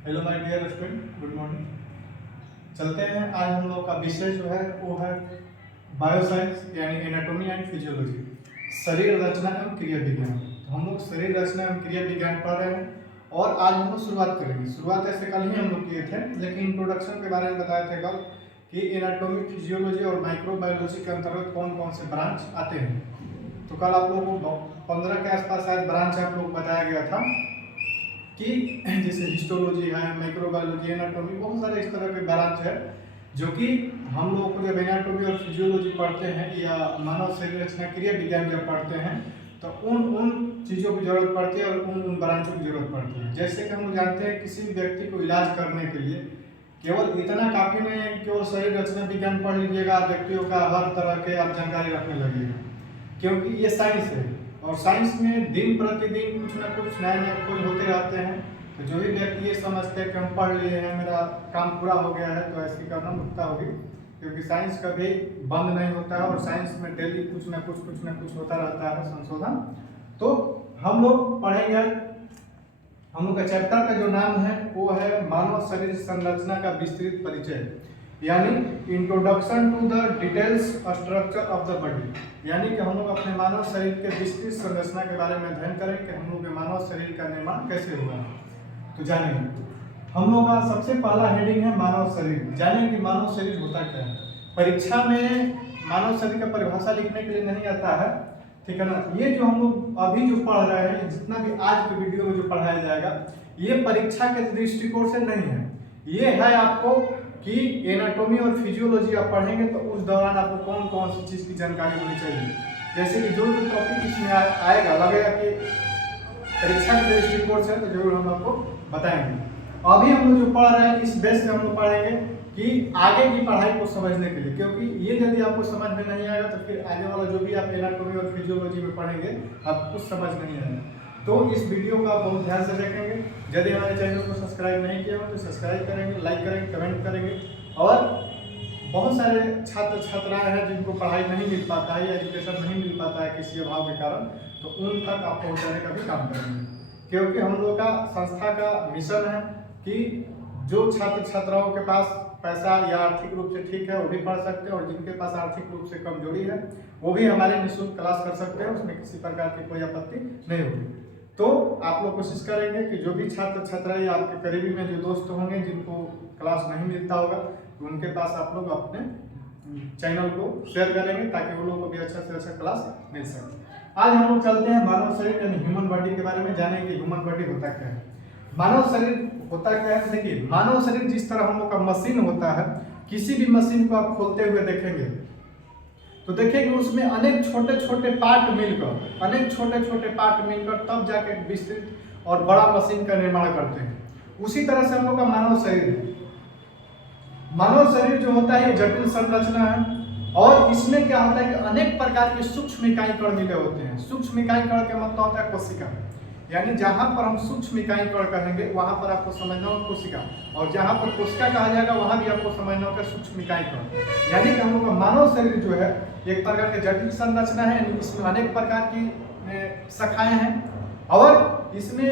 Hello my dear student, good morning. चलते हैं। आज हम लोग का विषय जो है वो है बायोसाइंस यानी एनाटॉमी एंड फिजियोलॉजी, शरीर रचना एवं क्रिया विज्ञान। तो हम लोग शरीर रचना एवं क्रिया विज्ञान पढ़ रहे हैं और आज हम लोग शुरुआत करेंगे। शुरुआत ऐसे कल ही हम लोग किए थे, लेकिन इंट्रोडक्शन के बारे में बताए थे कल कि एनाटॉमी, फिजियोलॉजी और माइक्रोबायोलॉजी के अंतर्गत कौन कौन से ब्रांच आते हैं। तो कल आप लोगों को 15 के आसपास शायद ब्रांच आप लोग बताया गया था कि जैसे हिस्टोलॉजी है, माइक्रोबायोलॉजी, एनाटॉमी, बहुत सारे इस तरह के ब्रांच है जो कि हम लोग को जब एनाटॉमी और फिजियोलॉजी पढ़ते हैं या मानव शरीर रचना क्रिया विज्ञान जब पढ़ते हैं तो उन चीज़ों की जरूरत पड़ती है और उन ब्रांचों की जरूरत पड़ती है। जैसे कि हम जानते हैं किसी भी व्यक्ति को इलाज करने के लिए केवल इतना काफ़ी नहीं है कि वो शरीर रचना विज्ञान पढ़ लीजिएगा, व्यक्तियों का हर तरह के आप जानकारी रखने लगेगा, क्योंकि ये साइंस है और साइंस में दिन प्रतिदिन कुछ ना कुछ नए नए खोज होते रहते हैं। तो जो भी व्यक्ति ये समझते हैं कि हम पढ़ लिए हैं, मेरा काम पूरा हो गया है, तो ऐसी करना मुक्ता होगी, क्योंकि साइंस कभी बंद नहीं होता है और साइंस में डेली कुछ ना कुछ होता रहता है संशोधन। तो हम लोग पढ़ेंगे, हम लोग का चैप्टर का जो नाम है वो है मानव शरीर संरचना का विस्तृत परिचय, यानी introduction to the details structure of the body. यानी कि हम लोग अपने मानव शरीर के विस्तृत संरचना के बारे में अध्ययन करें कि हम लोग के मानव शरीर का निर्माण कैसे हुआ। तो जानेंगे। हम लोग का सबसे पहला हेडिंग है मानव शरीर। जानें कि मानव शरीर होता क्या है। परीक्षा में मानव शरीर का परिभाषा लिखने के लिए नहीं आता है, ठीक है ना। ये जो हम लोग अभी जो पढ़ रहे हैं, जितना भी आज के वीडियो में जो पढ़ाया जाएगा, ये परीक्षा के दृष्टिकोण से नहीं है। ये है आपको कि एनाटॉमी और फिजियोलॉजी आप पढ़ेंगे तो उस दौरान आपको कौन कौन सी चीज़ की जानकारी होनी चाहिए। जैसे कि जो जो टॉपिक इसमें आएगा, लगेगा कि परीक्षा के दृष्टिकोण से, तो जरूर हम आपको बताएंगे। अभी हम लोग जो पढ़ रहे हैं इस बेस से हम लोग पढ़ेंगे कि आगे की पढ़ाई को समझने के लिए, क्योंकि ये यदि आपको समझ में नहीं आएगा तो फिर आगे वाला जो भी आप एनाटॉमी और फिजियोलॉजी में पढ़ेंगे आपको कुछ समझ नहीं आएगा। तो इस वीडियो को आप बहुत ध्यान से देखेंगे। यदि हमारे चैनल को सब्सक्राइब नहीं किया हो तो सब्सक्राइब करेंगे, लाइक करेंगे, कमेंट करेंगे। और बहुत सारे छात्र छात्राएं हैं जिनको पढ़ाई नहीं मिल पाता है या एजुकेशन नहीं मिल पाता है किसी अभाव के कारण, तो उन तक आप पहुँचाने का भी काम करेंगे, क्योंकि हम लोग का संस्था का मिशन है कि जो छात्र छात्राओं के पास पैसा या आर्थिक रूप से ठीक है वो भी पढ़ सकते हैं, और जिनके पास आर्थिक रूप से कमजोरी है वो भी हमारे निःशुल्क क्लास कर सकते हैं, उसमें किसी प्रकार की कोई आपत्ति नहीं होगी। तो आप लोग कोशिश करेंगे कि जो भी छात्र छात्राएं आपके करीबी में जो दोस्त होंगे जिनको क्लास नहीं मिलता होगा, तो उनके पास आप लोग अपने चैनल को शेयर करेंगे ताकि वो लोग को भी अच्छा से अच्छा क्लास मिल सके। आज हम लोग चलते हैं मानव शरीर यानी ह्यूमन बॉडी के बारे में, जानेंगे ह्यूमन बॉडी होता क्या है, मानव शरीर होता क्या है। देखिए, मानव शरीर जिस तरह हम लोग का मशीन होता है, किसी भी मशीन को आप खोलते हुए देखेंगे तो देखेंगे उसमें अनेक छोटे छोटे पार्ट मिलकर तब जाके विस्तृत और बड़ा मशीन का निर्माण करते हैं। उसी तरह से हम लोग का मानव शरीर है। मानव शरीर जो होता है जटिल संरचना है, और इसमें क्या होता है कि अनेक प्रकार के सूक्ष्म इकाई कण मिले होते हैं। सूक्ष्म इकाई कण का मतलब होता है कोशिका, यानी जहां पर हम सूक्ष्म इकाई कण कहेंगे वहां पर आपको समझना होगा कोशिका, और जहां पर कोशिका कहा जाएगा वहां भी आपको समझना होगा सूक्ष्म इकाई कण। यानी कि हम लोग का मानव शरीर जो है एक प्रकार की जटिल संरचना है, यानी इसमें अनेक प्रकार की शाखाएं हैं और इसमें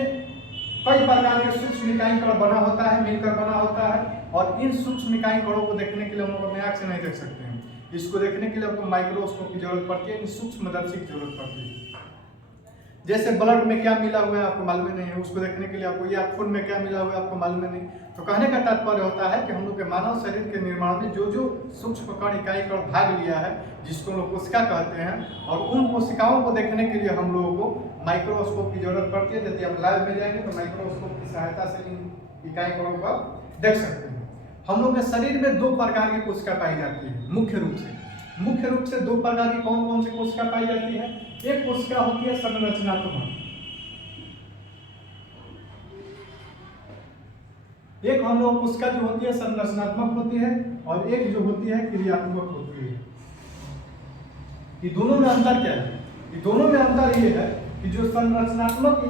कई प्रकार के सूक्ष्म इकाई कण बना होता है, मिलकर बना होता है। और इन सूक्ष्म इकाई कणों को देखने के लिए हम लोग अपने आँख से नहीं देख सकते हैं, इसको देखने के लिए आपको माइक्रोस्कोप की जरूरत पड़ती है, सूक्ष्मदर्शी की जरूरत पड़ती है। जैसे ब्लड में क्या मिला हुआ है आपको मालूम नहीं है, उसको देखने के लिए आपको, या खून में क्या मिला हुआ है आपको मालूम नहीं। तो कहने का तात्पर्य होता है कि हम लोग के मानव शरीर के निर्माण में जो जो सूक्ष्म कण इकाई कण भाग लिया है, जिसको लोग कोशिका कहते हैं, और उन कोशिकाओं को देखने के लिए हम लोगों को माइक्रोस्कोप की जरूरत पड़ती है। यदि आप लैब में जाएंगे तो माइक्रोस्कोप की सहायता से इन इकाई कणों को देख सकते हैं। हम लोग के शरीर में दो प्रकार की कोशिका पाई जाती है मुख्य रूप से दो प्रकार की कौन कौन सी कोशिका पाई जाती है। एक कोशिका होती है संरचनात्मक, एक हम लोग कोशिका जो होती है संरचनात्मक होती है, और एक जो होती है क्रियात्मक होती है। ये दोनों में अंतर क्या है? ये दोनों में अंतर ये है कि जो संरचनात्मक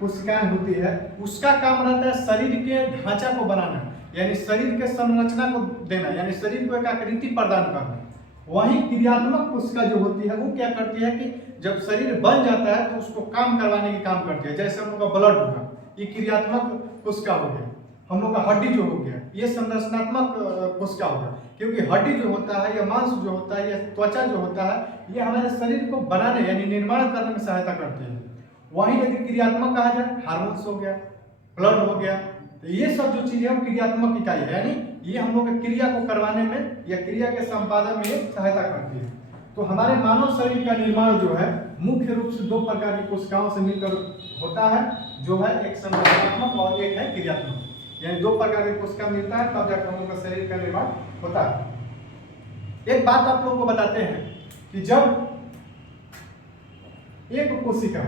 कोशिकाएं होती है उसका काम रहता है शरीर के ढांचा को बनाना, यानी शरीर के संरचना को देना, यानी शरीर को एक आकृति प्रदान करना। वहीं क्रियात्मक कोशिका जो होती है वो क्या करती है कि जब शरीर बन जाता है तो उसको काम करवाने की काम करती है। जैसे हम लोग का ब्लड होगा, ये क्रियात्मक कोशिका हो गया, हम लोग का हड्डी जो हो गया, ये संरचनात्मक कोशिका हो गया, क्योंकि हड्डी जो होता है या मांस जो होता है या त्वचा जो होता है ये हमारे शरीर को बनाने यानी निर्माण करने में सहायता करती है। वहीं यदि क्रियात्मक कहा जाए, हार्मोन्स हो गया, ब्लड हो गया, तो ये सब जो चीजें हैं क्रियात्मक इकाई है, यानी ये हम लोग क्रिया को करवाने में या क्रिया के संपादन में सहायता करती है। तो हमारे मानव शरीर का निर्माण जो है मुख्य रूप से दो प्रकार की कोशिकाओं से मिलकर होता है, जो है एक संरचनात्मक और एक है क्रियात्मक, यानी दो प्रकार की कोशिका मिलता है तब जाकर हम लोग का शरीर का निर्माण होता है। एक बात आप लोगों को बताते हैं कि जब एक कोशिका,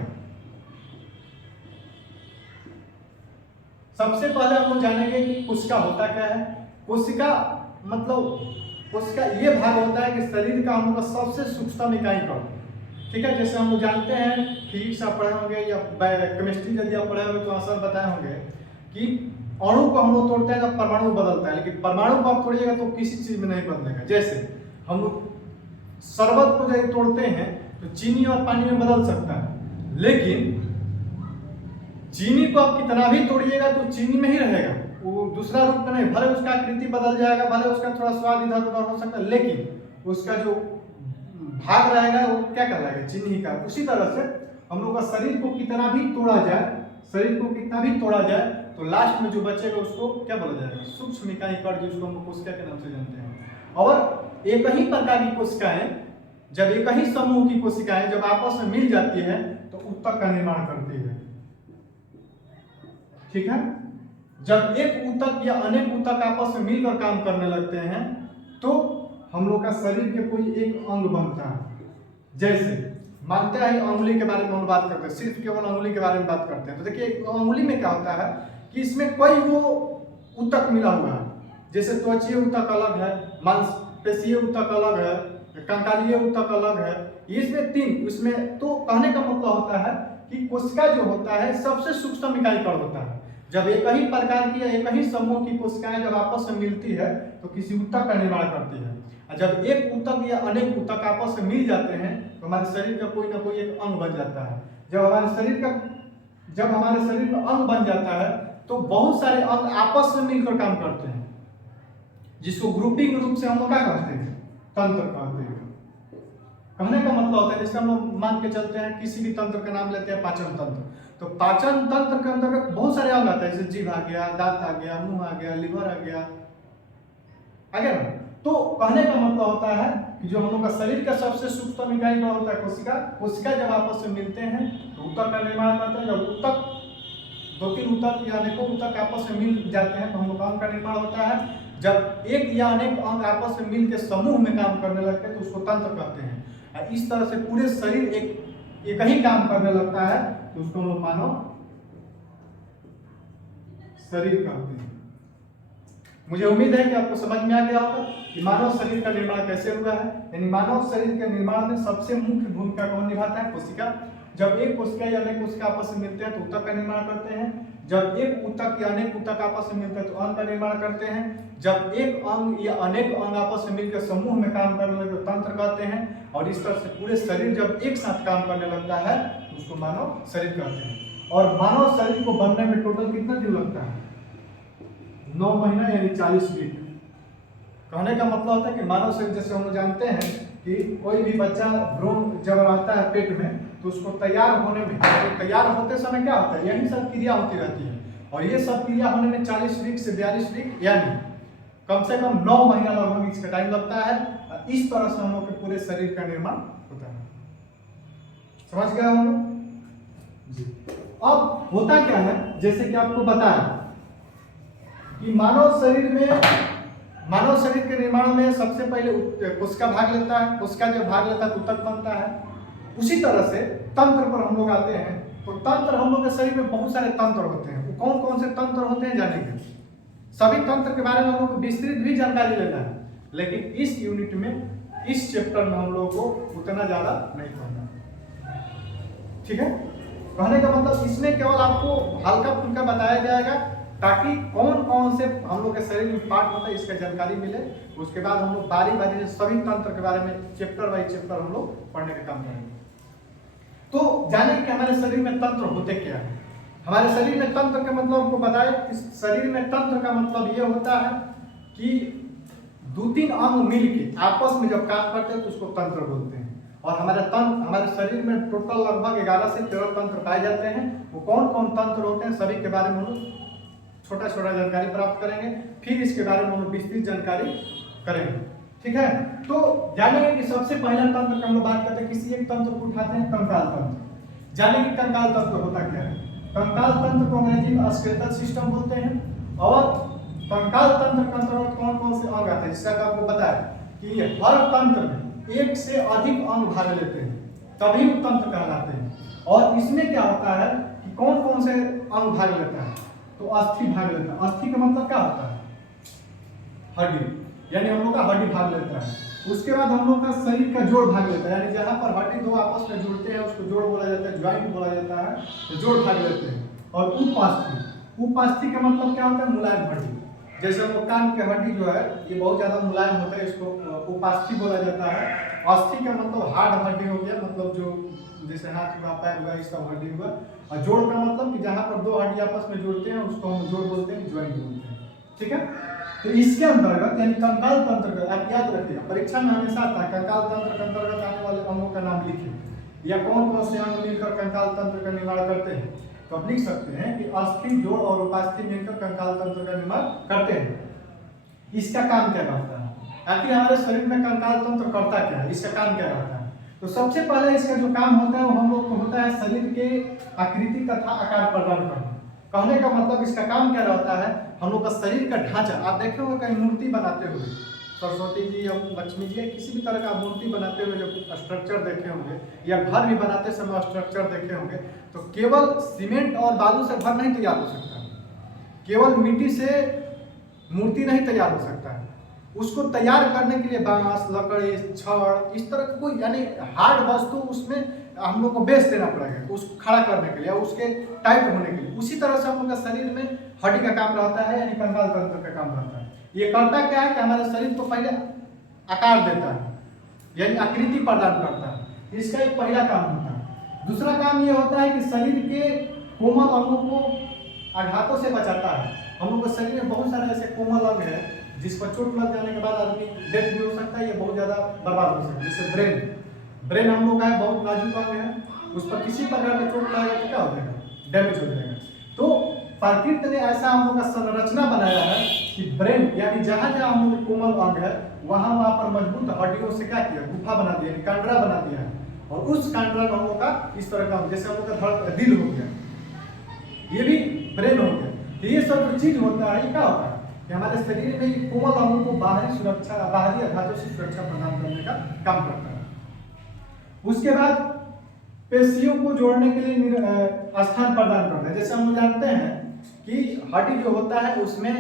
सबसे पहले हम लोग जानेंगे कि कोशिका होता क्या है। कोशिका मतलब कोशिका ये भाग होता है कि शरीर का हम लोग का सबसे सूक्ष्म इकाई कण, ठीक है। जैसे हम लोग जानते हैं, फिजिक्स आप पढ़े होंगे या केमिस्ट्री यदि आप पढ़े होंगे तो आंसर बताए होंगे कि अणु को हम लोग तोड़ते हैं तो परमाणु बदलता है, लेकिन परमाणु को आप तोड़िएगा तो किसी चीज में नहीं बदलेगा। जैसे हम लोग शरबत को यदि तोड़ते हैं तो चीनी और पानी में बदल सकता है, लेकिन चीनी को आप कितना भी तोड़िएगा तो चीनी में ही रहेगा, वो दूसरा रूप में नहीं। भले उसका आकृति बदल जाएगा, भले उसका थोड़ा स्वाद इधर उधर हो सकता है, लेकिन उसका जो भाग रहेगा वो क्या कहलाएगा, चीनी ही का। उसी तरह से हम लोग का शरीर को कितना भी तोड़ा जाए, शरीर को कितना भी तोड़ा जाए तो लास्ट में जो बचेगा उसको क्या बोला जाएगा, सूक्ष्म इकाई कण, जिसको हम कोशिका के नाम से जानते हैं। और एक ही प्रकार की कोशिकाएं, जब एक ही समूह की कोशिकाएं जब आपस में मिल जाती है तो ऊतक का निर्माण करती है, ठीक है। जब एक ऊतक या अनेक ऊतक आपस में मिलकर काम करने लगते हैं तो हम लोग का शरीर के कोई एक अंग बनता है। जैसे मानते हैं अंगुली के बारे में हम बात करते हैं, सिर्फ केवल अंगुली के बारे में बात करते हैं, तो देखिए अंगुली में क्या होता है कि इसमें कोई वो ऊतक मिला हुआ है। जैसे त्वचीय ऊतक अलग है, मांसपेशीय ऊतक अलग है, कंकालीय ऊतक अलग है, इसमें तीन। उसमें तो कहने का मतलब होता है कि कोशिका जो होता है सबसे सूक्ष्म इकाई कण होता है। जब एक ही प्रकार की या एक ही समूह की कोशिकाएं जब आपस में मिलती है तो किसी ऊतक का निर्माण करती है। और जब एक ऊतक या अनेक ऊतक आपस में मिल जाते हैं तो हमारे शरीर का कोई ना कोई एक अंग बन जाता है। जब हमारे शरीर में अंग बन जाता है तो बहुत सारे अंग आपस में मिलकर काम करते हैं, जिसको ग्रुपिंग रूप से हम लोग क्या कहते हैं, तंत्र कहते हैं। कहने का मतलब होता है, जैसे हम लोग मान के चलते हैं किसी भी तंत्र का नाम लेते हैं पाचन तंत्र, तो पाचन तंत्र के अंतर्गत बहुत सारे अंग आते हैं, जैसे जीभ आ गया, दांत आ गया, मुंह आ गया, लिवर आ गया, आगे ना। तो कहने का मतलब होता है कि जो हम लोग का शरीर का सबसे सूक्ष्म इकाई कौन होता है, कोशिका। कोशिका जब आपस में मिलते हैं तो ऊतक का निर्माण करते हैं। जब ऊतक, दो तीन ऊतक या अनेकों ऊतक आपस में मिल जाते हैं तो हम लोग अंग का निर्माण होता है। जब एक या अनेक अंग आपस में मिल के समूह में काम करने लगते हैं तो उसको तंत्र कहते हैं। और इस तरह से पूरे शरीर एक ही काम करने लगता है तो उसको हम लोग मानव शरीर कहते हैं। मुझे उम्मीद है कि आपको समझ में आ गया होगा कि मानव शरीर का निर्माण कैसे हुआ है। यानी मानव शरीर के निर्माण में सबसे मुख्य भूमिका कौन निभाता है, कोशिका। जब एक कोशिका या अनेक कोशिका आपस में मिलते हैं तो ऊतक का निर्माण करते हैं। जब एक ऊतक या अनेक ऊतक आपस में मिलते हैं तो अंग का निर्माण करते हैं। जब एक अंग या अनेक अंग आपस में मिलकर समूह में काम करने लगते तो तंत्र कहते हैं। और इस तरह से पूरे शरीर जब एक साथ काम करने लगता है तो उसको मानव शरीर कहते हैं। और मानव शरीर को बनने में टोटल कितना दिन लगता है, 9 महीना यानी 40 वीक। कहने का मतलब होता है कि मानव शरीर, जैसे हम जानते हैं कि कोई भी बच्चा भ्रूण जब आता है पेट में तो उसको तैयार होने में, तैयार होते समय क्या होता है, यही सब क्रिया होती रहती है। और ये सब क्रिया होने में 40 वीक से 42 वीक यानी कम से कम 9 महीना लगभग इसका टाइम लगता है। इस तरह से हम लोग के पूरे शरीर का निर्माण होता है। समझ गए हम लोग जी। अब होता क्या है, जैसे कि आपको बताया कि मानव शरीर के निर्माण में सबसे पहले कोशिका भाग लेता है। कोशिका जब भाग लेता है तो ऊतक बनता है। उसी तरह से तंत्र पर हम लोग आते हैं तो तंत्र, हम लोग के शरीर में बहुत सारे तंत्र होते हैं। वो कौन कौन से तंत्र होते हैं जानेंगे। सभी तंत्र के बारे में हम लोग को विस्तृत भी जानकारी लेना है, लेकिन इस यूनिट में, इस चैप्टर में हम लोग को उतना ज्यादा नहीं पढ़ना, ठीक है। कहने का मतलब इसमें केवल आपको हल्का फुल्का बताया जाएगा ताकि कौन कौन से हम लोग के शरीर में पार्ट होता है इसका जानकारी मिले। उसके बाद हम लोग बारी बारी से सभी तंत्र के बारे में चैप्टर बाई चैप्टर हम लोग पढ़ने का काम करेंगे। तो जाने कि हमारे शरीर में तंत्र होते क्या है। हमारे शरीर में तंत्र का मतलब हमको बताए कि शरीर में तंत्र का मतलब ये होता है कि 2-3 अंग मिल के आपस में जब काम करते हैं तो उसको तंत्र बोलते हैं। और हमारे शरीर में टोटल लगभग 11 से 13 तंत्र पाए जाते हैं। वो कौन कौन तंत्र होते हैं सभी के बारे में हम लोग छोटा छोटा जानकारी प्राप्त करेंगे, फिर इसके बारे में हम लोग विस्तृत जानकारी करेंगे। ठीक है, तो जानेंगे कि सबसे पहला तंत्र का हम लोग बात करते हैं, किसी एक तंत्र को उठाते हैं, कंकाल तंत्र। जानेंगे कंकाल तंत्र होता क्या है। कंकाल तंत्र को अंग्रेजी में स्केलेटल सिस्टम बोलते हैं। और कंकाल तंत्र के अंतर्गत कौन कौन से अंग आते हैं, जिसका आपको पता है कि हर तंत्र में एक से अधिक अंग भाग लेते हैं, तभी वो तंत्र कहलाते हैं। और इसमें क्या होता है कि कौन कौन से अंग भाग लेता है, तो अस्थि भाग लेता है। अस्थि का मतलब क्या होता है, हड्डी, यानी हम लोग का हड्डी भाग लेता है। उसके बाद हम लोग का शरीर का जोड़ भाग लेता है, यानी जहाँ पर हड्डी दो आपस में जुड़ते हैं उसको जोड़ बोला जाता है, ज्वाइंट बोला जाता है, तो जोड़ भाग लेते हैं। और उपास्थि, उपास्थि का मतलब क्या होता है, मुलायम हड्डी। जैसे हम लोग कान के हड्डी जो है ये बहुत ज्यादा मुलायम होता है, इसको उपास्थि बोला जाता है। अस्थि का मतलब हार्ड हड्डी हो गया, मतलब जो जैसे हाथ हुआ, पैर हुआ, इस सब हड्डी हुआ। और जोड़ का मतलब कि जहाँ पर दो हड्डी आपस में जुड़ते हैं उसको हम जोड़ बोलते हैं, ज्वाइंट बोलते हैं। ठीक है, तो इसके अंतर्गत यानी कंकाल तंत्र का आप याद रखिएगा, परीक्षा में हमेशा आता है कंकाल तंत्र के अंतर्गत आने वाले अंगों का नाम लिखिए, या कौन कौन से अंग मिलकर कंकाल तंत्र का निर्माण करते हैं। तो आप लिख सकते हैं कि अस्थि, जोड़ और उपास्थि मिलकर कंकाल तंत्र का निर्माण करते हैं। इसका काम क्या रहता है, आखिर हमारे शरीर में कंकाल तंत्र करता क्या है, इसका काम क्या रहता है। तो सबसे पहले इसका जो काम होता है वो हम लोग को होता है शरीर के आकृति तथा आकार प्रदान करना। कहने का मतलब इसका काम क्या रहता है, हम लोग का शरीर का ढांचा, आप देखे होंगे कहीं मूर्ति बनाते हुए, सरस्वती जी या लक्ष्मी जी या किसी भी तरह का मूर्ति बनाते हुए जब स्ट्रक्चर देखे होंगे, या घर भी बनाते समय स्ट्रक्चर देखे होंगे, तो केवल सीमेंट और बालू से घर नहीं तैयार हो सकता, केवल मिट्टी से मूर्ति नहीं तैयार हो सकता है। उसको तैयार करने के लिए बांस, लकड़ी, छड़, इस तरह कोई यानी हार्ड वस्तु उसमें हम लोग को बेस देना पड़ेगा उसको खड़ा करने के लिए, उसके टाइट होने के लिए। उसी तरह से हम लोग का शरीर में हड्डी का काम रहता है, यानी कंकाल तंत्र का काम रहता है। ये करता क्या है कि हमारे शरीर को पहले आकार देता है, यानी आकृति प्रदान करता है, इसका एक पहला काम होता है। दूसरा काम ये होता है कि शरीर के कोमल अंगों को आघातों से बचाता है। हम लोग के शरीर में बहुत सारे ऐसे कोमल अंग है जिस पर चोट लग जाने के बाद आदमी डेथ भी हो सकता है, ये बहुत ज्यादा बर्बाद हो सकता है। जैसे ब्रेन हम लोग का है, बहुत नाजुक अंग है, उस पर किसी प्रकार का चोट लगेगा तो क्या हो जाएगा, डैमेज हो जाएगा। तो प्रकृति ने ऐसा हम लोग का संरचना बनाया है कि ब्रेन यानी जहाँ जहाँ हम लोग कोमल अंग है वहाँ पर मजबूत हड्डियों से क्या किया, गुफा बना दिया, कांडरा बना दिया है। और उस कांडरा में हम लोग का इस तरह का, जैसे हम लोग का दिल हो गया, ये भी ब्रेन हो गया। तो ये सब जो चीज होता है ये क्या होता है कि हमारे शरीर में ये कोमल अंगों को बाहरी सुरक्षा, बाहरी आघातों से सुरक्षा प्रदान करने का काम करता है। उसके बाद पेशियों को जोड़ने के लिए स्थान प्रदान करता है। जैसे हम लोग जानते हैं कि हड्डी जो होता है उसमें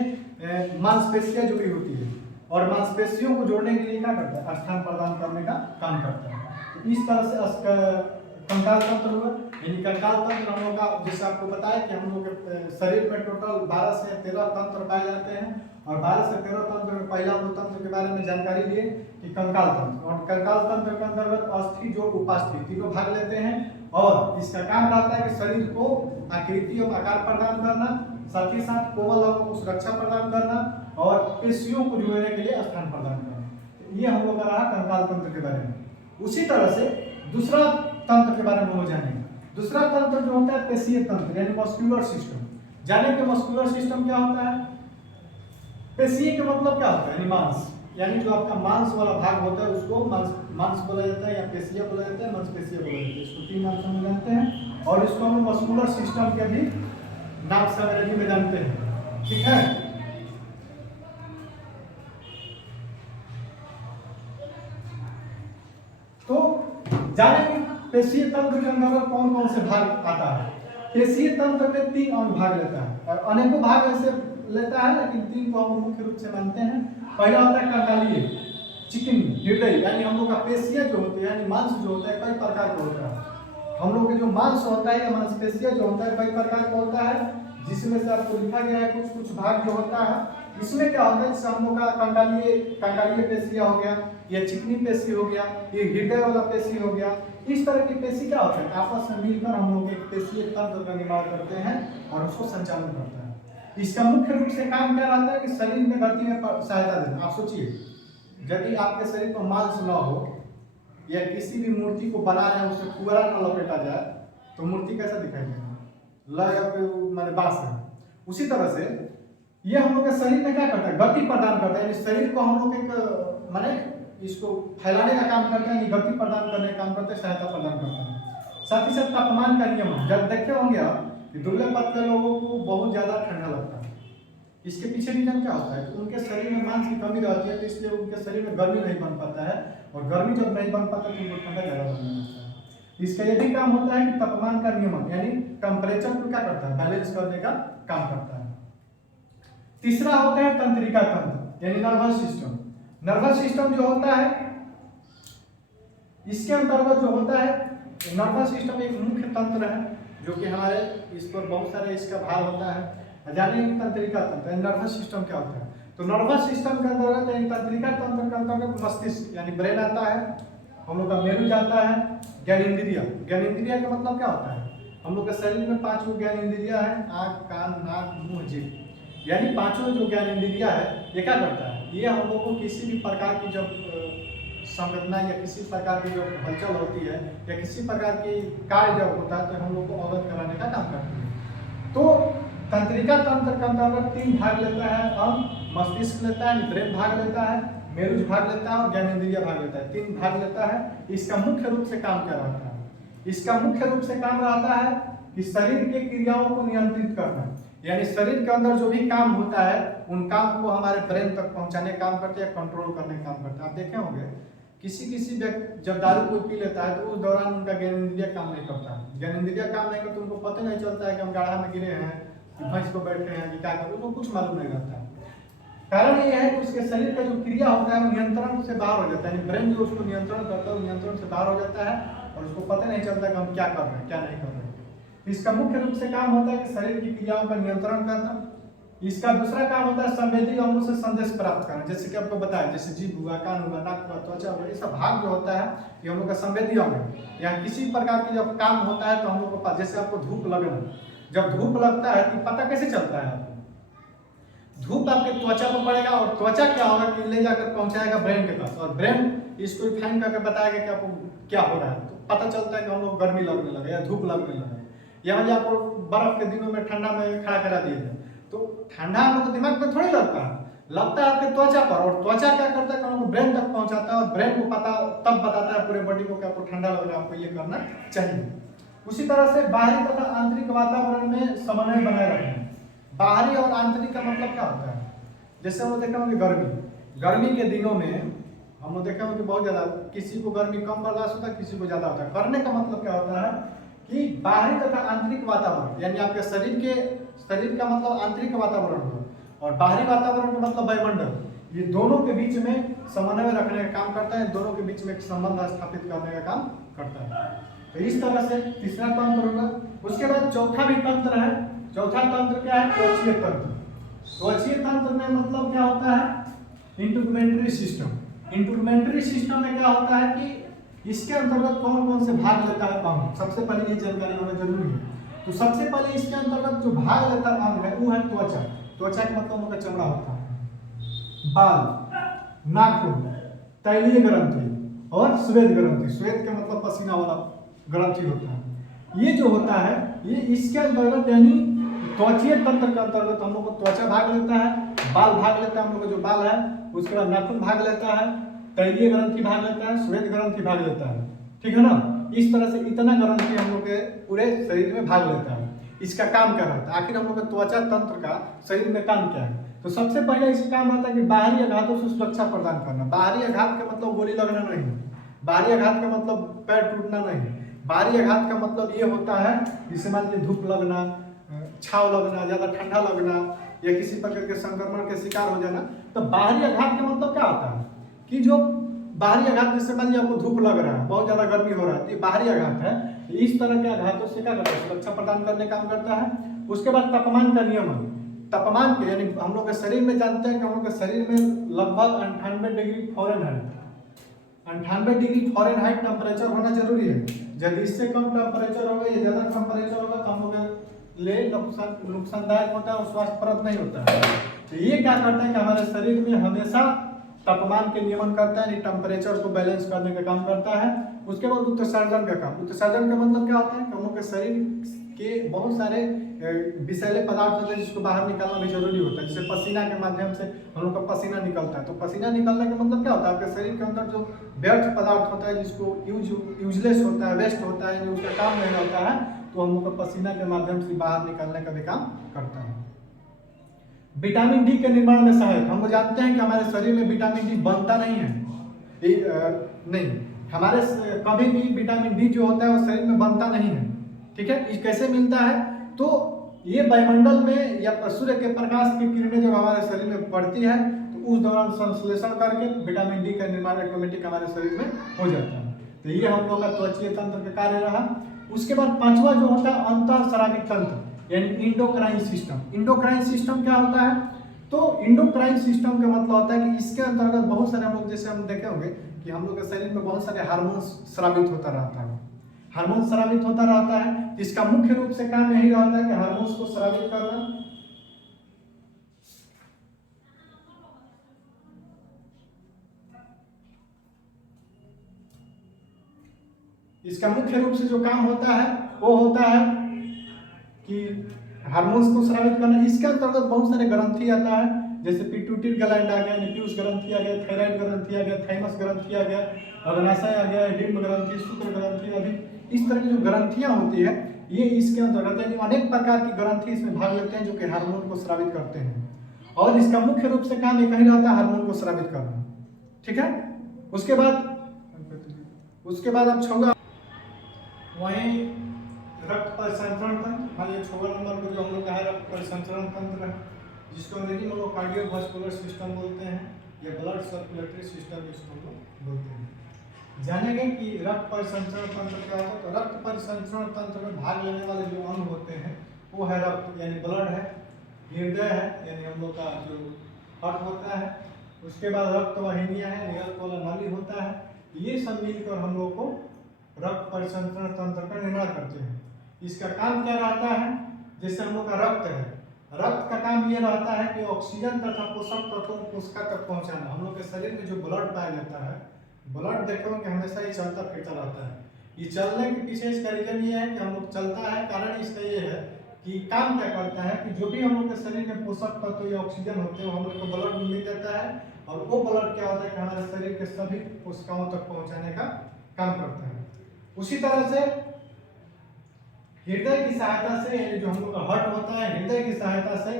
मांसपेशियां जुड़ी होती है, और मांसपेशियों को जोड़ने के लिए क्या करता है, स्थान प्रदान करने का काम करता है। तो इस तरह से कंकाल तंत्र हुआ। यानी कंकाल तंत्र हम लोग का, जैसे आपको पता है कि हम लोग के शरीर में टोटल 12 से 13 तंत्र पाए जाते हैं, और 12 से 13 तंत्र में पहला वो तंत्र के बारे में जानकारी लिए कि कंकाल तंत्र। और कंकाल तंत्र के अंतर्गत अस्थि, जोड़, उपास्थि तीनों भाग लेते हैं, और इसका काम रहता है कि शरीर को आकृति और आकार प्रदान करना, साथ ही साथ कोमल अंगों को सुरक्षा प्रदान करना, और पेशियों को जोड़ने के लिए स्थान प्रदान करना। ये हम लोग का रहा कंकाल तंत्र के बारे में। उसी तरह से दूसरा तंत्र के बारे में हम जानेंगे। दूसरा तंत्र जो होता है पेशीय तंत्र, यानी मस्कुलर सिस्टम। जाने के मस्कुलर सिस्टम क्या होता है, पेशीय का मतलब क्या होता है, यानी मांस, यानी जो आपका मांस वाला भाग होता है उसको मांस बोला जाता है, या पेशिया बोला जाता है, मांसपेशिया बोला जाता है। इसको तीन नाम से हम जानते हैं, और इसको हम मस्कुलर सिस्टम के भी नाम से अंग्रेजी में जानते हैं। ठीक है, तो जानेंगे पेशीय तंत्र के अंतर्गत कौन कौन से भाग आता है। पेशीय तंत्र में 3 अंग भाग लेता है, और अनेकों भाग ऐसे लेता है, लेकिन 3 को हम मुख्य रूप से मानते हैं। पहला होता है कंकालीय, चिकनी, हृदय, यानी हम लोग का पेशियां जो होते हैं, यानी मांस जो होता है कई प्रकार का होता है। हम लोग के जो मांस होता है या मांसपेशियां जो होता है कई प्रकार का होता है, जिसमें से आपको लिखा गया है कुछ कुछ भाग जो होता है इसमें क्या होता है, जैसे हम लोग का कंकालीय पेशियां हो गया, या चिकनी पेशी हो गया, ये हृदय वाला पेशी हो गया, इस तरह की पेशी क्या होता है, आपस में मिलकर हम लोग एक पेशीय तंत्र का निर्माण करते हैं और उसको संचालन करता है। इसका मुख्य रूप से काम क्या रहता है कि शरीर में गति में सहायता देना। आप सोचिए, यदि आपके शरीर पर मांस न हो या किसी भी मूर्ति को बना रहे हैं उसमें पुअरा न लपेटा जाए तो मूर्ति कैसा दिखाई देगा, लगा मैंने बांस है। उसी तरह से ये हम लोग के शरीर में क्या करता है, गति प्रदान करता है, यानी शरीर को हम लोग एक माने इसको फैलाने का काम करते हैं, गति प्रदान करने का काम करते हैं, सहायता प्रदान करता है। साथ ही साथ तापमान का नियम है, जब देखे होंगे आप कि दुबले पतले लोगों को बहुत ज्यादा ठंडा लगता है, इसके पीछे रीजन क्या होता है कि उनके शरीर में मांस की कमी रहती है, तो इसलिए उनके शरीर में गर्मी नहीं बन पाता है, और गर्मी जब नहीं बन पाता तो उनको ठंडा ज्यादा लगने लगता है। इसका ये भी काम होता है कि तापमान का नियमन यानी टेम्परेचर को क्या करता है, बैलेंस करने का काम करता है। तीसरा होता है तंत्रिका तंत्र यानी नर्वस सिस्टम। नर्वस सिस्टम जो होता है, इसके अंतर्गत जो होता है, नर्वस सिस्टम एक मुख्य तंत्र है जो कि हमारे इस पर बहुत सारे इसका भाग होता है। जानिए तंत्रिका तंत्र नर्वस सिस्टम क्या होता है। तो नर्वस सिस्टम के अंतर्गत यानी तंत्रिका तंत्र के अंतर्गत मस्तिष्क यानी ब्रेन आता है, हम लोग का मेरुज आता है, ज्ञानेंद्रिय। ज्ञानेंद्रिय का मतलब क्या होता है, हम लोग के शरीर में 5 ज्ञानेंद्रिय है, आँख, कान, नाक, मुंह, जीभ, यानी 5 जो ज्ञानेंद्रिय है ये क्या करता है, ये हम लोग को किसी भी प्रकार की जब संगठना या किसी प्रकार की जो हलचल होती है या किसी प्रकार की कार्य जब होता है तो हम लोग को अवगत कराने का काम करती है। तो तंत्रिका तंत्र के अंतर्गत 3 भाग लेता है, मस्तिष्क लेता है, ब्रेन भाग लेता है, मेरुज भाग लेता है और ज्ञानेंद्रिय भाग लेता है, 3 भाग लेता है। इसका मुख्य रूप से काम क्या रहता है, इसका मुख्य रूप से काम रहता है कि शरीर की क्रियाओं को नियंत्रित करना, यानी शरीर के अंदर जो भी काम होता है उन काम को हमारे ब्रेन तक पहुंचाने का काम करते हैं, कंट्रोल करने का काम करते हैं। आप देखे होंगे किसी व्यक्ति जब दारू कोई पी लेता है तो उस दौरान उनका ज्ञानेंद्रिय काम नहीं करता है, ज्ञानेंद्रिय काम नहीं करता, उनको पता नहीं चलता है कि हम गाढ़ा में गिरे हैं कि भैंस को बैठे हैं कि क्या करें, उनको कुछ मालूम नहीं रहता है। कारण ये है कि उसके शरीर का जो क्रिया होता है वो नियंत्रण से बाहर हो जाता है, ब्रेन जो उसको नियंत्रण करता है वो नियंत्रण से बाहर हो जाता है और उसको पता नहीं चलता कि हम क्या कर रहे हैं क्या नहीं कर रहे हैं। इसका मुख्य रूप से काम होता है कि शरीर की क्रियाओं का नियंत्रण करना। इसका दूसरा काम होता है संवेदी अंगों से संदेश प्राप्त करना, जैसे कि आपको बताया, जैसे जीभ हुआ, कान हुआ, नाक हुआ, त्वचा हुआ, ये सब भाग जो होता है ये हम लोग का संवेदी अंग है। या किसी प्रकार की जब काम होता है तो हम लोग को पास, जैसे आपको धूप लगना, जब धूप लगता है तो पता कैसे चलता है आपको, धूप आपके त्वचा पर पड़ेगा और त्वचा क्या होगा कि ले जाकर पहुंचाएगा ब्रेन के पास और ब्रेन इसको रिफाइन करके बताएगा कि आपको क्या हो रहा है, तो पता चलता है कि हम लोग गर्मी लगने लगे या धूप लगने लगे। या मतलब आपको बर्फ के दिनों में ठंडा में खड़ा करा दिए जाए तो ठंडा हम लोग को दिमाग में थोड़ी लगता है, लगता है आपके त्वचा पर, और त्वचा क्या करता है कि हमको ब्रेन तक पहुंचाता है और ब्रेन को पता तब बताता है पूरे बॉडी को कि आपको ठंडा लग रहा है, आपको ये करना चाहिए। उसी तरह से बाहरी तथा आंतरिक वातावरण में समन्वय बनाए रखना। बाहरी और आंतरिक का मतलब क्या होता है, जैसे हम लोग देखा होंगे गर्मी के दिनों में हम लोग देखा होंगे बहुत ज्यादा, किसी को गर्मी कम बर्दाश्त होता है, किसी को ज्यादा होता है। करने का मतलब क्या होता है कि बाहरी तथा आंतरिक वातावरण, यानी आपके शरीर का मतलब आंतरिक वातावरण हो और बाहरी वातावरण का मतलब वायुमंडल, ये दोनों के बीच में समन्वय रखने का काम करता है, दोनों के बीच में एक संबंध स्थापित करने का काम करता है। तो इस तरह से तीसरा तंत्र होगा। उसके बाद चौथा भी तंत्र है। चौथा तंत्र क्या है, त्वचीय तंत्र। त्वचीय तंत्र में मतलब क्या होता है, इंट्रूमेंट्री सिस्टम। इंट्रूमेंट्री सिस्टम में क्या होता है कि इसके अंतर्गत कौन कौन से भाग लेता है अंग, सबसे पहले ये जानकारी होना जरूरी है। तो सबसे पहले इसके अंतर्गत जो भाग लेता अंग है वो है त्वचा। त्वचा का मतलब उनका चमड़ा होता है, बाल, नाखून, तैलीय ग्रंथि और श्वेत ग्रंथि। श्वेत का मतलब पसीना वाला ग्रंथि होता है। ये जो होता है ये इसके अंतर्गत यानी त्वचीय तंत्र के अंतर्गत हम लोग को त्वचा भाग लेता है, बाल भाग लेता है, हम लोग का जो बाल है, उसके बाद नाखून भाग लेता है, तैलीय ग्रंथि भाग लेता है, श्वेत ग्रंथि भाग लेता है, ठीक है ना। इस तरह से इतना ग्रंथि हम लोग के पूरे शरीर में भाग लेता है। इसका काम क्या रहता है, आखिर हम लोग का त्वचा तंत्र का शरीर में काम क्या है। तो सबसे पहले इसका काम रहता है कि बाहरी आघातों से सुरक्षा प्रदान करना। बाहरी आघात का मतलब गोली लगना नहीं, बाहरी आघात का मतलब पैर टूटना नहीं, बाहरी आघात का मतलब ये होता है जिससे मान लीजिए धूप लगना, छाव लगना, ज्यादा ठंडा लगना या किसी प्रकार के संक्रमण के शिकार हो जाना। तो बाहरी आघात का मतलब क्या होता है कि जो बाहरी आघात, जैसे मान लीजिए आपको धूप लग रहा है, बहुत ज्यादा गर्मी हो रहा है, तो ये बाहरी आघात है। इस तरह के आघातों से क्या करता है, सुरक्षा प्रदान करने का काम करता है। उसके बाद तापमान का नियमन, तापमान के, यानी हम लोग के शरीर में जानते हैं कि हम लोग के शरीर में लगभग 98 degree Fahrenheit 98 degree Fahrenheit temperature होना जरूरी है। यदि इससे कम टेम्परेचर होगा या ज़्यादा टेम्परेचर होगा तो हम लोग के लिए नुकसानदायक होता है और स्वास्थ्यप्रद नहीं होता है। तो ये क्या करता है कि हमारे शरीर में हमेशा तापमान के नियमन करता है, यानी टेम्परेचर को बैलेंस करने का काम करता है। उसके बाद उत्सर्जन का काम, उत्सर्जन का मतलब क्या होता है कि हम लोग के शरीर के बहुत सारे विषैले पदार्थ होते हैं जिसको बाहर निकालना भी जरूरी होता है। जैसे पसीना के माध्यम से हम लोग का पसीना निकलता है, तो पसीना निकलने का मतलब क्या होता है, आपके शरीर के अंदर जो व्यर्थ पदार्थ होता है जिसको यूजलेस होता है, वेस्ट होता है, जो उसका काम नहीं होता है, तो हम लोग का पसीना के माध्यम से बाहर निकालने का भी काम करता है। विटामिन डी के निर्माण में सहायक, हम लोग जानते हैं कि हमारे शरीर में विटामिन डी बनता नहीं है, नहीं हमारे कभी भी विटामिन डी जो होता है वो शरीर में बनता नहीं है। ठीक है, ये कैसे मिलता है, तो ये वायुमंडल में या सूर्य के प्रकाश की किरणें जब हमारे शरीर में पड़ती है तो उस दौरान संश्लेषण करके विटामिन डी का निर्माण ऑटोमेटिक हमारे शरीर में हो जाता है। तो ये हम लोग का त्वचीय तंत्र का कार्य रहा। उसके बाद पांचवा जो होता है अंतःस्रावी तंत्र, यानी इंडोक्राइन सिस्टम। इंडोक्राइन सिस्टम क्या होता है, तो इंडोक्राइन सिस्टम का मतलब होता है कि इसके अंतर्गत बहुत सारे हम लोग, जैसे हम देखे होंगे कि हम लोग के शरीर में बहुत सारे हार्मोन स्रावित होता रहता है, हार्मोन स्रावित होता रहता है। इसका मुख्य रूप से काम यही रहता है कि हार्मोन्स को स्रावित करना, इसका मुख्य रूप से जो काम होता है वो होता है कि हार्मोन्स को स्रावित करना। इसके अंतर्गत बहुत सारे ग्रंथि आता है, जैसे पिट्यूटरी ग्लैंड आ गया, न्यूक्लियस ग्रंथि आ गया, थायराइड ग्रंथि आ गया, थाइमस ग्रंथि आ गया, अग्नाशय आ गया, डिम्ब ग्रंथि, शुक्र ग्रंथि आदि। इस तरह की जो ग्रंथियां होती है ये इसके अंतर्गत, यानी अनेक प्रकार की ग्रंथि इसमें भाग लेते हैं जो कि हार्मोन को स्रावित करते हैं, और इसका मुख्य रूप से काम एक ही रहता है हार्मोन को स्रावित करना। ठीक है, उसके बाद अब छौगा वहीं रक्त परिसंचरण तंत्र। हाँ, ये 6वां नंबर पर जो हम लोग का है रक्त परिसंचरण तंत्र है, जिसको अंग्रेजी में लोग कार्डियोवास्कुलर सिस्टम बोलते हैं या ब्लड सर्कुलेटरी सिस्टम जिसको हम लोग बोलते हैं। जानेंगे कि रक्त परिसंचरण तंत्र क्या होता है। तो रक्त परिसंचरण तंत्र में भाग लेने वाले जो अंग होते हैं वो है रक्त, यानी ब्लड है, हृदय है, यानी हम लोग का जो हार्ट होता है, उसके बाद रक्त वाहिनियां है, निरक्त वाला नाली होता है। ये सब मिलकर हम लोग को रक्त परिसंचरण तंत्र का निर्माण करते हैं। इसका काम क्या रहता है, जैसे हम लोग का रक्त है, रक्त का काम ये रहता है कि ऑक्सीजन तथा पोषक तत्वों को कोशिका तक पहुंचाना। हम लोग के शरीर में जो ब्लड पाया जाता है, ब्लड देखो कि हमेशा ही चलता फिरता रहता है। ये चलने के पीछे इसका रीजन ये है कि हम लोग चलता है, कारण इसका ये है कि काम क्या करता है कि जो भी हम लोग के शरीर में पोषक तत्व या ऑक्सीजन होते हैं वो हम लोग को ब्लड में मिल जाता है, और वो ब्लड क्या होता है कि हमारे शरीर के सभी कोशिकाओं तक पहुंचाने का काम करता है। उसी तरह से हृदय की सहायता से, यानी जो हम लोग का हार्ट होता है, हृदय की सहायता से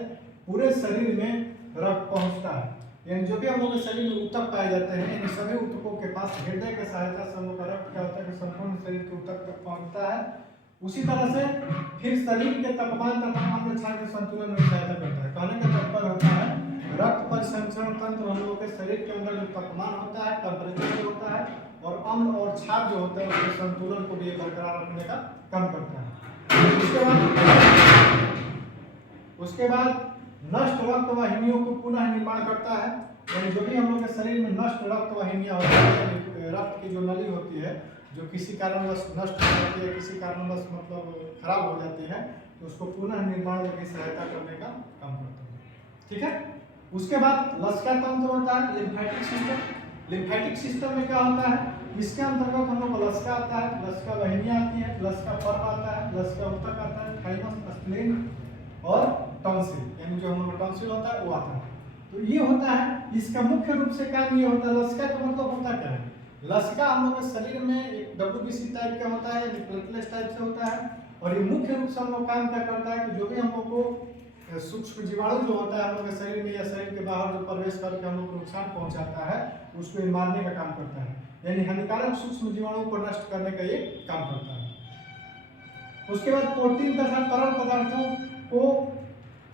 पूरे शरीर में रक्त पहुंचता है। यानी जो भी हम लोग के शरीर में ऊतक पाए जाते हैं, इन सभी ऊतकों के पास हृदय की सहायता से हम लोग का रक्त क्या होता है कि संपूर्ण शरीर के ऊतक तक पहुंचता है। उसी तरह से फिर शरीर के तापमान तथा अम्ल क्षार के संतुलन में सहायता करता है। कहने का तात्पर्य होता है रक्त परिसंचरण तंत्र हम लोग के शरीर के अंदर जो तापमान होता है, टेम्परेचर जो होता है, और अम्ल और क्षार जो होता है उसके संतुलन को भी बरकरार रखने का काम करता है। उसके बाद नष्ट रक्त वाहिनियों को पुनः निर्माण करता है। यानी जो भी हम लोग के शरीर में नष्ट रक्त वाहिनियां होती है, रक्त की जो नली होती है जो किसी कारणवश नष्ट हो जाती है, किसी कारणवश मतलब खराब हो जाती है, तो उसको पुनः निर्माण की सहायता करने का काम करता है। ठीक है, उसके बाद लसिका तंत्र होता है, लिम्फेटिक सिस्टम। लिम्फेटिक सिस्टम में क्या होता है, इसके अंतर्गत हम लोग को लसिका आता है, लसिका वाहिनियां आती है, लसिका पर्व आता है, लसिका ऊतक आता है, थाइमस, स्प्लीन और टॉन्सिल, यानी जो हम लोग टॉन्सिल होता है वो आता है। तो ये होता है, इसका मुख्य रूप से काम ये होता है। लसिका का मतलब होता क्या है, लसिका हम लोग के शरीर में एक WBC टाइप का होता है, प्लेटलेट्स टाइप से होता है, और ये मुख्य रूप से हम लोग काम क्या करता है कि जो भी हम लोग को सूक्ष्म जीवाणु जो होता है हम लोग के शरीर में या शरीर के बाहर जो प्रवेश करके हम लोग को नुकसान पहुंचाता है, उसको मारने का काम करता है, यानी हानिकारक सूक्ष्म जीवाणु को नष्ट करने का ये काम करता है। उसके बाद प्रोटीन तथा तरल पदार्थों को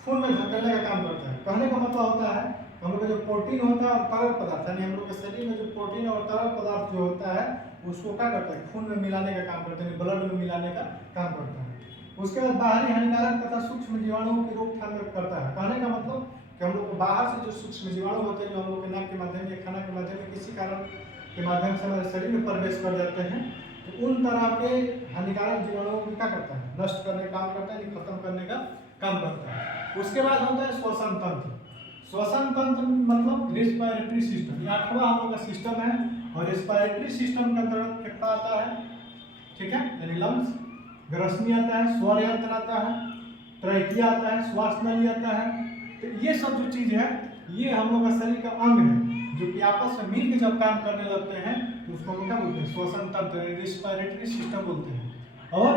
खून में धकेलने का काम करता है। कहने का मतलब होता है हम लोग का जो प्रोटीन होता है और तरल पदार्थ, यानी हम लोग के शरीर में जो प्रोटीन और तरल पदार्थ जो होता है उसको क्या करता है, खून में मिलाने का काम करता है, ब्लड में मिलाने का काम करता है। उसके बाद बाहरी हानिकारक तथा सूक्ष्म जीवाणुओं की रोकथाम करता है। कहने का मतलब कि हम लोग को बाहर से जो सूक्ष्म जीवाणु होते हैं जो हम लोग के नाक के माध्यम या खाना के माध्यम में किसी कारण के माध्यम से हमारे शरीर में प्रवेश कर जाते हैं, तो उन तरह के हानिकारक जीवाणुओं को क्या करता है, नष्ट करने का काम करता है, खत्म करने का काम करता है। उसके बाद होता है श्वसन तंत्र। श्वसन तंत्र मतलब रेस्पिरेटरी सिस्टम, ये 8वां हम लोग का सिस्टम है और रेस्पिरेटरी सिस्टम के अंतर्गत कितना आता है, ठीक है, यानी लंग्स, ग्रसनी आता है, स्वर यंत्र आता है, ट्रैकिया आता है, श्वास नली आता है। तो ये सब जो चीज है ये हम लोग का शरीर का अंग है जो कि आपस में मिलकर जब काम करने लगते हैं तो उसको हम क्या बोलते हैं, श्वसन तंत्र, रेस्पिरेटरी सिस्टम बोलते हैं। और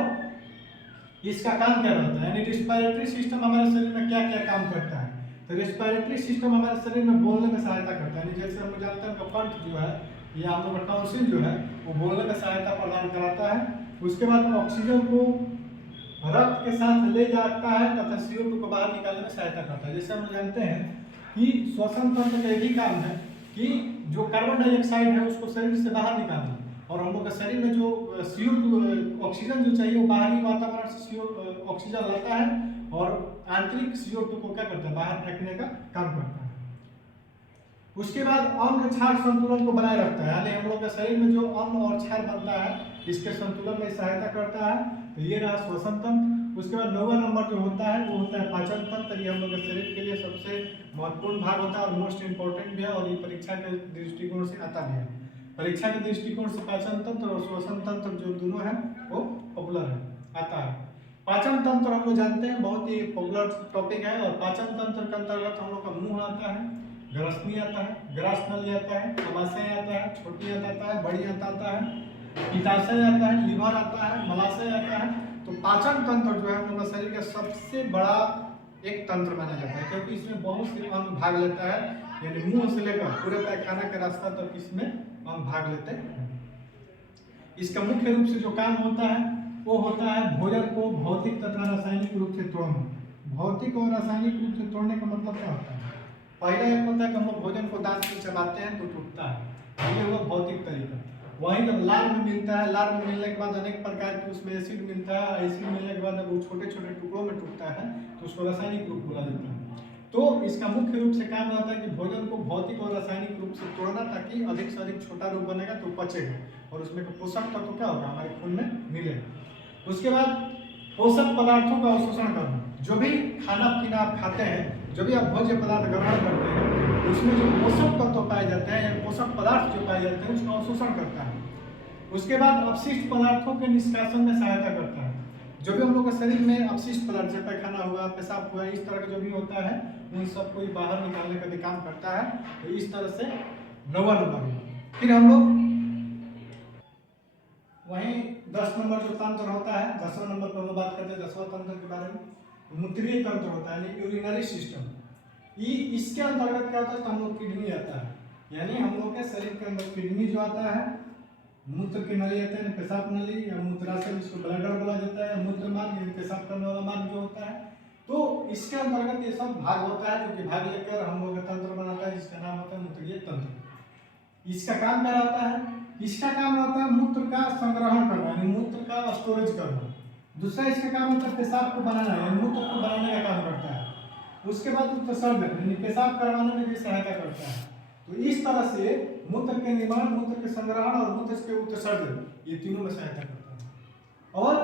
इसका काम क्या रहता है, यानी रेस्पिरेटरी सिस्टम हमारे शरीर में क्या क्या काम करता है। तो रेस्पिरेटरी सिस्टम हमारे शरीर में बोलने में सहायता करता है, जैसे हम जानते हैं कंठ जो है या हम लोग टॉन्सिल जो है वो बोलने में सहायता प्रदान कराता है। उसके बाद ऑक्सीजन को रक्त के साथ ले जाता है तथा CO2 को बाहर निकालने में सहायता करता है। जैसे हम जानते हैं कि श्वसन तंत्र का यही काम है कि जो कार्बन डाइऑक्साइड है उसको शरीर से बाहर निकालना, और हम लोग के शरीर में जो CO2 ऑक्सीजन जो चाहिए वो बाहरी वातावरण से ऑक्सीजन लाता है और आंतरिक CO2 को क्या करता है, बाहर फेंकने का काम करता है। उसके बाद अम्ल क्षार संतुलन को बनाए रखता है, यानी हम लोग के शरीर में जो अम्ल और क्षार बनता है इसके संतुलन में सहायता करता है। तो ये रहा श्वसन तंत्र। उसके बाद 9वां नंबर जो होता है वो होता है पाचन तंत्र। ये हम लोग के शरीर के लिए सबसे महत्वपूर्ण भाग होता है और मोस्ट इंपॉर्टेंट भी है, और ये परीक्षा के दृष्टिकोण से आता भी है। परीक्षा के दृष्टिकोण से पाचन तंत्र और श्वसन तंत्र जो दोनों है वो पॉपुलर है, आता है। पाचन तंत्र हम लोग जानते हैं बहुत ही पॉपुलर टॉपिक है, और पाचन तंत्र के अंतर्गत हम लोग का मुंह आता है, ग्रसनी आता है, ग्रास नली आता है, अमाशय आता है, छोटी आंत आता है, बड़ी आंत आता है, पित्ताशय आता है, लीवर आता है, मलाशय आता है। तो पाचन तंत्र जो है हम लोग शरीर का सबसे बड़ा एक तंत्र माना जाता है, क्योंकि इसमें बहुत से अंग भाग लेता है, यानी मुंह से लेकर पूरे पैखाना के रास्ता तक इसमें अंग भाग लेते हैं। इसका मुख्य रूप से जो काम होता है वो होता है भोजन को भौतिक तथा रासायनिक रूप से तोड़ना। भौतिक और रासायनिक रूप से तोड़ने का मतलब क्या होता है, पहला एक होता है कि हम लोग भोजन को दांत से चबाते हैं तो टूटता है, ये हुआ भौतिक तरीका। वहीं जब लार में मिलता है, लार में मिलने के बाद अनेक प्रकार के उसमें एसिड मिलता है, एसिड मिलने के बाद जब वो छोटे छोटे टुकड़ों में टूटता है तो उसको रासायनिक रूप बोला जाता है। तो इसका मुख्य रूप से काम रहता है कि भोजन को भौतिक और रासायनिक रूप से तोड़ना, ताकि अधिक से अधिक छोटा रूप बनेगा तो पचेगा और उसमें पोषक तत्व क्या होगा, हमारे खून में मिलेगा। उसके बाद पोषक पदार्थों का अवशोषण करना। जो भी खाना पीना आप खाते हैं, जो भी आप भोज्य पदार्थ ग्रहण करते हैं उसमें जो पोषक तत्व पाए जाते हैं या पोषक पदार्थ जो पाए जाते हैं उसका अवशोषण करता है। उसके बाद अपशिष्ट पदार्थों के निष्कासन में सहायता करता है। जो भी हम लोग के शरीर में अपशिष्ट पदार्थ जैसे पैखाना हुआ, पेशाब हुआ, इस तरह का जो भी होता है उन सबको बाहर निकालने का भी काम करता है। तो इस तरह से 9वां नंबर हुआ। फिर हम लोग वहीं 10 नंबर जो तंत्र होता है, 10वां नंबर पर हम बात करते हैं 10वां तंत्र के बारे में। मूत्रीय तंत्र होता है यानी यूरिनरी सिस्टम। इसके अंतर्गत क्या होता है, तो हम लोग किडनी आता है, यानी हम लोग के शरीर के अंदर किडनी जो आता है, मूत्र की नली आता है, पेशाब नली या मूत्राशय जिसको ब्लैडर बोला जाता है, मूत्र मार्ग यानी पेशाब करने वाला मार्ग जो होता है। तो इसके अंतर्गत ये सब भाग होता है जो कि भाग लेकर हम लोग का तंत्र बनाता है जिसका नाम होता है मूत्रीय तंत्र। इसका काम क्या रहता है, इसका काम रहता है मूत्र का संग्रहण करना यानी मूत्र का स्टोरेज करना। दूसरा इसका काम होता है पेशाब को बनाना यानी मूत्र को बनाने का काम करता है। उसके बाद उत्सर्जन यानी पेशाब करवाने में भी सहायता करता है। तो इस तरह से मूत्र के निर्माण, मूत्र के संग्रहण और मूत्र के उत्सर्जन ये तीनों में सहायता करता है। और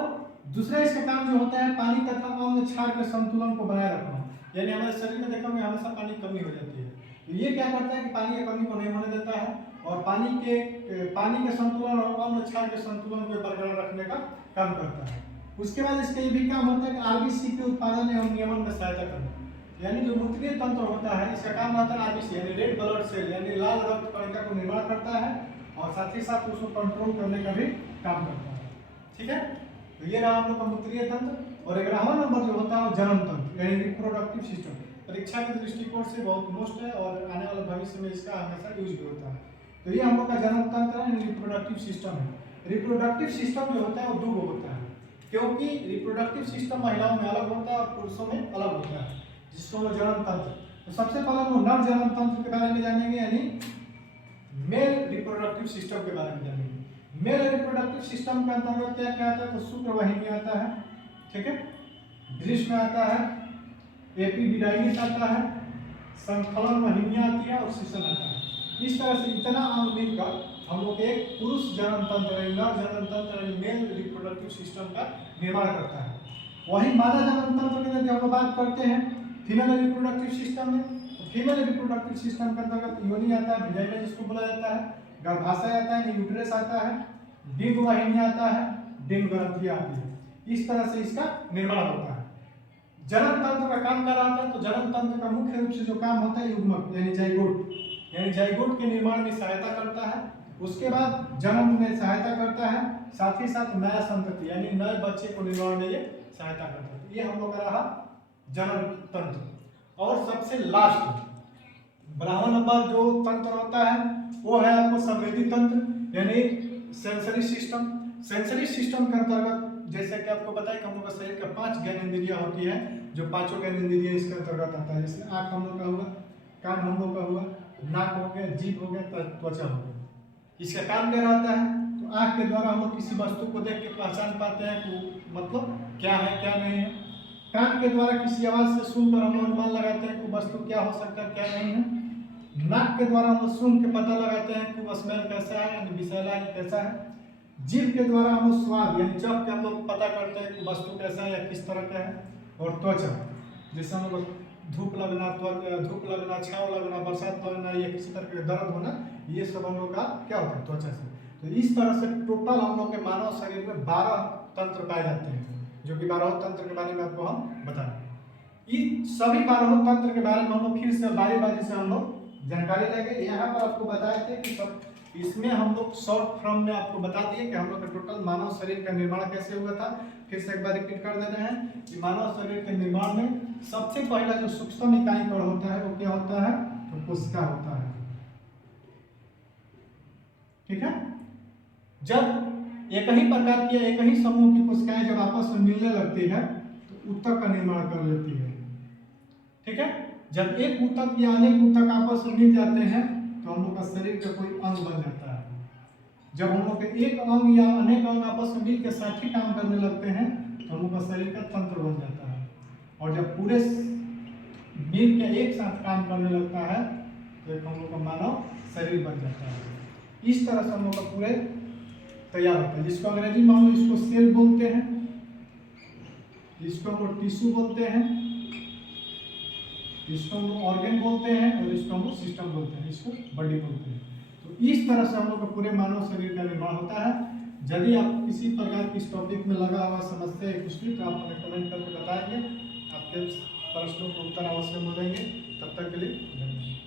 दूसरा इसका काम जो होता है पानी तथा अम्ल क्षार के संतुलन को बनाए रखना, यानी हमारे शरीर में देखोगे हमेशा पानी की कमी हो जाती है, तो ये क्या करता है कि पानी की कमी को नहीं होने देता है और पानी के संतुलन और अम्ल क्षार के संतुलन को बरकरार रखने का काम करता है। उसके बाद इसका ये भी काम होता है कि आरबीसी के उत्पादन एवं नियमन में सहायता करना, यानी जो मूत्रीय तंत्र होता है इसका काम रहता है आरबीसी यानी रेड ब्लड सेल यानी लाल रक्त कणिका को निर्माण करता है और साथ ही साथ उसको कंट्रोल करने का भी काम करता है। ठीक है, तो ये रहा हम लोग का मूत्रीय तंत्र। और 11वां नंबर जो होता है जनन तंत्र यानी रिप्रोडक्टिव सिस्टम। परीक्षा के दृष्टिकोण से बहुत मोस्ट है और आने वाले भविष्य में इसका हमेशा यूज भी होता है। तो ये हम लोग का जनन तंत्र है, रिप्रोडक्टिव सिस्टम है। रिप्रोडक्टिव सिस्टम जो होता है वो 2 होता है, क्योंकि रिप्रोडक्टिव सिस्टम महिलाओं में अलग होता है और पुरुषों में अलग होता है, जिसको हम जनन तंत्र। तो सबसे पहले हम नर जनन तंत्र के बारे में जानेंगे यानी मेल रिप्रोडक्टिव सिस्टम के बारे में जानेंगे। मेल रिप्रोडक्टिव सिस्टम के अंतर्गत क्या क्या आता है, तो शुक्रवाहिनी आता है, ठीक है। ग्रीष्म में आता है एपिडिडाइमिस आता है, संकलन वाहिनियां आती है और सीसन आता है। इस तरह से इतना अंग मिलकर हम लोग एक पुरुष जनन तंत्र जनन तंत्र मेल रिप्रोडक्टिव सिस्टम का निर्माण करता है। वही मादा जनन तंत्र की यदि हम बात करते हैं फीमेल रिप्रोडक्टिव सिस्टम में, तो फीमेल रिप्रोडक्टिव सिस्टम के अंतर्गत योनि आता है, वजाइना जिसको बोला जाता है, गर्भाशय आता है, यूट्रस आता है, डिंब वाहिनी आता है, डिंब ग्रंथि आती है। इस तरह से इसका निर्माण होता है। जनन तंत्र का काम कर रहा था, तो जनन तंत्र का मुख्य रूप से जो काम होता है युग्मक यानी जाइगोट के निर्माण में सहायता करता है। उसके बाद जन्म में सहायता करता है, साथ ही साथ नया संतति यानी नए बच्चे को निर्माण में ये सहायता करता है। ये हम लोग का रहा जनन तंत्र। और सबसे लास्ट 12वां नंबर जो तंत्र होता है वो है आपको संवेदी तंत्र यानी सेंसरी सिस्टम। सेंसरी सिस्टम के अंतर्गत जैसे कि आपको बताया कि हम लोग का शरीर का 5 ज्ञानेंद्रियां होती है, जो पांचों ज्ञानेंद्रियां इसके अंतर्गत आता है। जैसे आँख हम लोग का हुआ, कान हम लोग का हुआ, नाक हो गया, जीभ हो गया, त्वचा हो गया। इसका काम क्या रहता है? तो आँख के द्वारा हम लोग किसी वस्तु को देख के पहचान पाते हैं कि मतलब क्या है क्या नहीं है। कान के द्वारा किसी आवाज से सुनकर हम लोग अनुमान लगाते हैं कि वस्तु क्या हो सकता है क्या नहीं है। नाक के द्वारा हम लोग सुन के पता लगाते हैं कि वो स्मेल कैसा है यानी विषैला है कैसा है। जीभ के द्वारा हम लोग स्वाद यानी चख के हम लोग पता करते हैं कि वस्तु कैसा है या किस तरह का है। और त्वचा जैसे हम लोग धूप लगना, छाँव लगना, बरसात लगना या किसी तरह का दर्द होना, ये सब हम लोग का क्या होता है त्वचा से। तो इस तरह से टोटल हम लोग के मानव शरीर में 12 तंत्र पाए जाते हैं, जो कि 12 तंत्र के बारे में आपको हम बताएं। इन सभी 12 तंत्र के बारे में हम लोग फिर से बारी से हम लोग जानकारी लेंगे। यहाँ पर आपको बताए थे कि सब इसमें हम लोग शॉर्ट फॉर्म में आपको बता दिए कि हम लोग का टोटल मानव शरीर का निर्माण कैसे हुआ था। फिर से एक बार रिपीट कर दे रहे हैं कि मानव शरीर के निर्माण में सबसे पहला जो सूक्ष्म इकाई कण होता है वो क्या होता है? तो कोशिका होता है। ठीक है। जब एक ही प्रकार की एक ही समूह की कोशिकाएं जब आपस में मिलने लगती है तो ऊतक का निर्माण कर लेती है। ठीक है। जब एक ऊतक या अनेक ऊतक आपस में मिल जाते हैं तो हम लोग का शरीर का कोई अंग बन जाता है। जब हम लोग के एक अंग या अनेक अंग आपस में मिल के साथ ही काम करने लगते हैं तो हम लोग का शरीर का तंत्र बन जाता है। और जब पूरे मिल के एक साथ काम करने लगता है तो एक हम लोग का मानव शरीर बन जाता है। इस तरह से हम लोग का पूरे तैयार होता है, जिसको अंग्रेजी में हम इसको सेल बोलते हैं, इसको हम लोग टिश्यू बोलते हैं, इसको हम लोग ऑर्गन बोलते हैं और इसको हम लोग सिस्टम बोलते हैं, इसको बॉडी बोलते हैं। तो इस तरह से हम लोग का पूरे मानव शरीर का निर्माण होता है। यदि आप किसी प्रकार की इस टॉपिक में लगा हुआ समस्या है कुछ भी तो आप हमें कमेंट करके बताएंगे, आपके प्रश्नों को उत्तर अवश्य मिलेंगे। तब तक के लिए धन्यवाद।